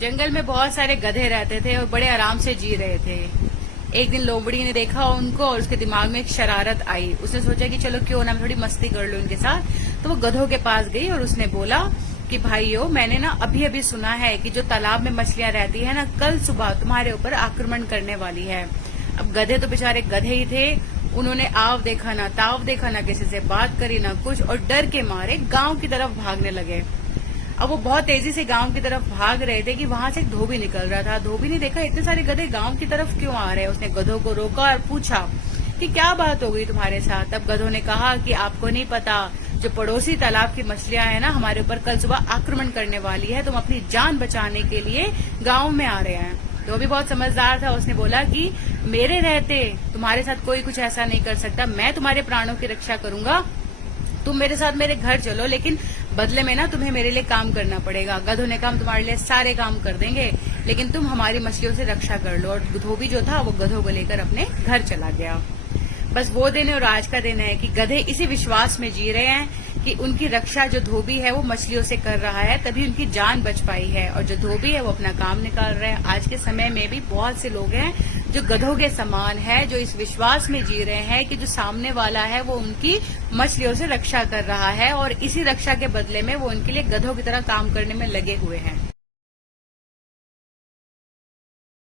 जंगल में बहुत सारे गधे रहते थे और बड़े आराम से जी रहे थे। एक दिन लोमड़ी ने देखा उनको और उसके दिमाग में एक शरारत आई। उसने सोचा कि चलो क्यों ना मैं थोड़ी मस्ती कर लूं इनके साथ। तो वो गधों के पास गई और उसने बोला कि भाइयों, मैंने ना अभी अभी सुना है कि जो तालाब में मछलियां रहती है ना, कल सुबह तुम्हारे ऊपर आक्रमण करने वाली है। अब गधे तो बेचारे गधे ही थे, उन्होंने आव देखा ना ताव देखा, ना किसी से बात करी ना कुछ, और डर के मारे गांव की तरफ भागने लगे। अब वो बहुत तेजी से गांव की तरफ भाग रहे थे कि वहां से एक धोबी निकल रहा था। धोबी ने देखा इतने सारे गधे गांव की तरफ क्यों आ रहे हैं। उसने गधों को रोका और पूछा कि क्या बात हो गई तुम्हारे साथ। तब गधों ने कहा कि आपको नहीं पता, जो पड़ोसी तालाब की मछलियां हैं ना, हमारे ऊपर कल सुबह आक्रमण करने वाली है, तुम अपनी जान बचाने के लिए गांव में आ रहे हैं। तो वो भी बहुत समझदार था, उसने बोला कि मेरे रहते तुम्हारे साथ कोई कुछ ऐसा नहीं कर सकता, मैं तुम्हारे प्राणों की रक्षा करूंगा, तुम मेरे साथ मेरे घर चलो, लेकिन बदले में ना तुम्हें मेरे लिए काम करना पड़ेगा। गधों ने कहा हम तुम्हारे लिए सारे काम कर देंगे, लेकिन तुम हमारी मछलियों से रक्षा कर लो। और धोबी जो था वो गधों को लेकर अपने घर चला गया। बस वो दिन और आज का दिन है कि गधे इसी विश्वास में जी रहे हैं कि उनकी रक्षा जो धोबी है वो मछलियों से कर रहा है, तभी उनकी जान बच पाई है, और जो धोबी है वो अपना काम निकाल रहा है। आज के समय में भी बहुत से लोग हैं जो गधों के समान है, जो इस विश्वास में जी रहे हैं कि जो सामने वाला है वो उनकी मछलियों से रक्षा कर रहा है, और इसी रक्षा के बदले में वो उनके लिए गधों की तरह काम करने में लगे हुए हैं।